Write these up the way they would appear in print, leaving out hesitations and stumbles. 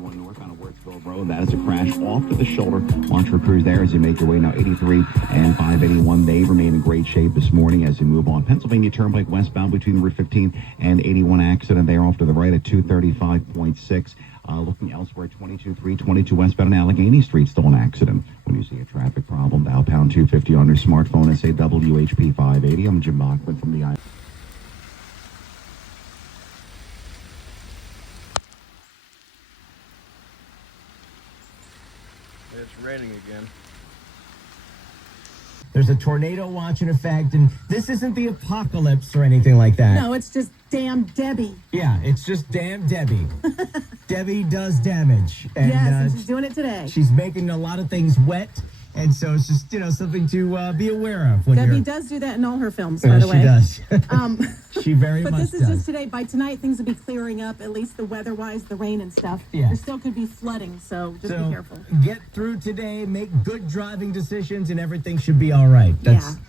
Going northbound of Wurtsville Road, that is a crash off to the shoulder. Watch for crews there as you make your way now. 83 and 581, they remain in great shape this morning as you move on. Pennsylvania Turnpike westbound between Route 15 and 81, accident there off to the right at 235.6. Looking elsewhere, 22 westbound on Allegheny Street, still an accident. When you see a traffic problem, dial pound 250 on your smartphone and say WHP 580. I'm Jim Bachman from the It's raining again. There's a tornado watch in effect, and this isn't the apocalypse or anything like that. No, it's just damn Debbie. Yeah, it's just damn Debbie. Debbie does damage. And, yes, and she's doing it today. She's making a lot of things wet, and so it's just, something to be aware of. When Debbie does do that in all her films, by the way. She does. She very much does. But this is just today. By tonight, things will be clearing up, at least the weather-wise, the rain and stuff. Yeah. There still could be flooding, so just be careful. Get through today, make good driving decisions, and everything should be all right.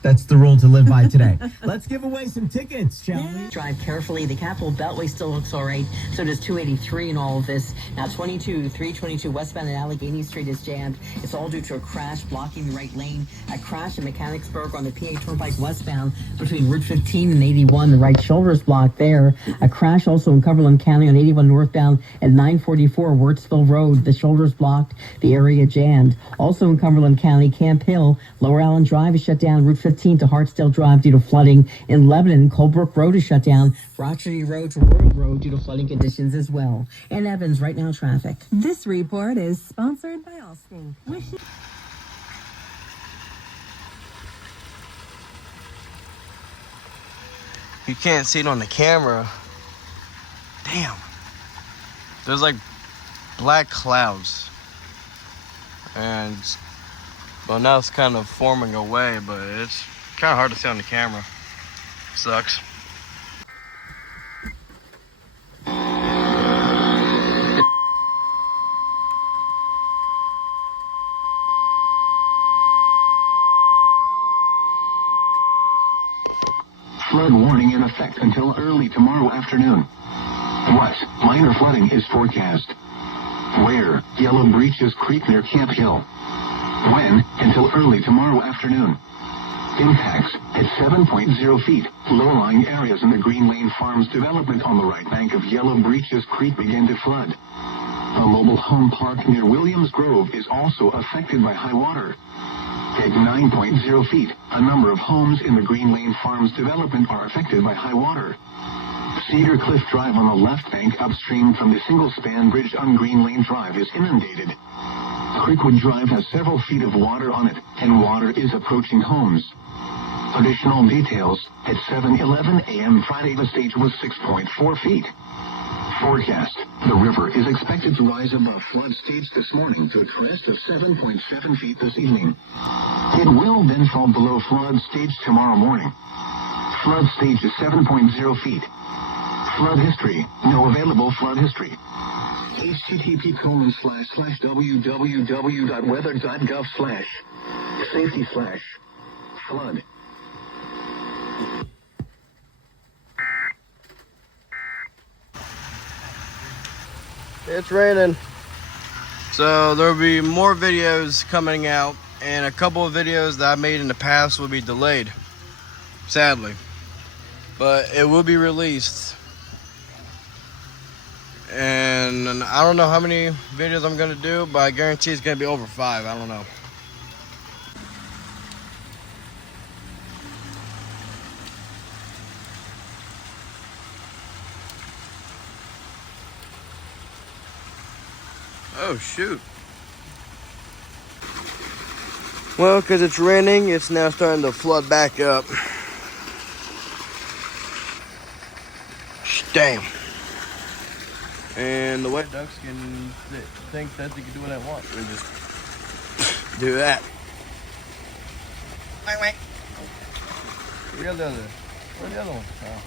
That's the rule to live by today. Let's give away some tickets, shall we? Drive carefully. The Capitol Beltway still looks all right. So does 283 in all of this. Now 322 westbound at Allegheny Street is jammed. It's all due to a crash blocking the right lane. A crash in Mechanicsburg on the PA Turnpike westbound between Route 15 and 81. The right shoulder is blocked there. A crash also in Cumberland County on 81 northbound at 944 Wurtsville Road. The shoulder is blocked. The area jammed. Also in Cumberland County, Camp Hill, Lower Allen Drive is shut down. Route 15 to Hartsdale Drive due to flooding. In Lebanon, Colebrook Road is shut down. Rochester Road to Royal Road due to flooding conditions as well. And Evans, right now traffic. This report is sponsored by Allstate. You can't see it on the camera. Damn. There's like black clouds. And, well, now it's kind of forming away, but it's kind of hard to see on the camera. Sucks. Flood warning in effect until early tomorrow afternoon. What minor flooding is forecast? Where? Yellow Breaches Creek near Camp Hill. When? Until early tomorrow afternoon. Impacts at 7.0 feet. Low-lying areas in the Green Lane Farms development on the right bank of Yellow Breaches Creek begin to flood. A mobile home park near Williams Grove is also affected by high water. At 9.0 feet, a number of homes in the Green Lane Farms development are affected by high water. Cedar Cliff Drive on the left bank upstream from the single-span bridge on Green Lane Drive is inundated. Creekwood Drive has several feet of water on it, and water is approaching homes. Additional details, at 7:11 a.m. Friday the stage was 6.4 feet. Forecast, the river is expected to rise above flood stage this morning to a crest of 7.7 feet this evening. It will then fall below flood stage tomorrow morning. Flood stage is 7.0 feet. Flood history, no available flood history. http://www.weather.gov/safety/flood. It's raining. So there'll be more videos coming out, and a couple of videos that I made in the past will be delayed, sadly. But it will be released. And I don't know how many videos I'm gonna do, but I guarantee it's gonna be over 5. I don't know. Oh shoot. Well, because it's raining, it's now starting to flood back up. Damn. And the wet ducks can think that they can do what they want. They just do that. Where's the other? Where's the other one? Oh.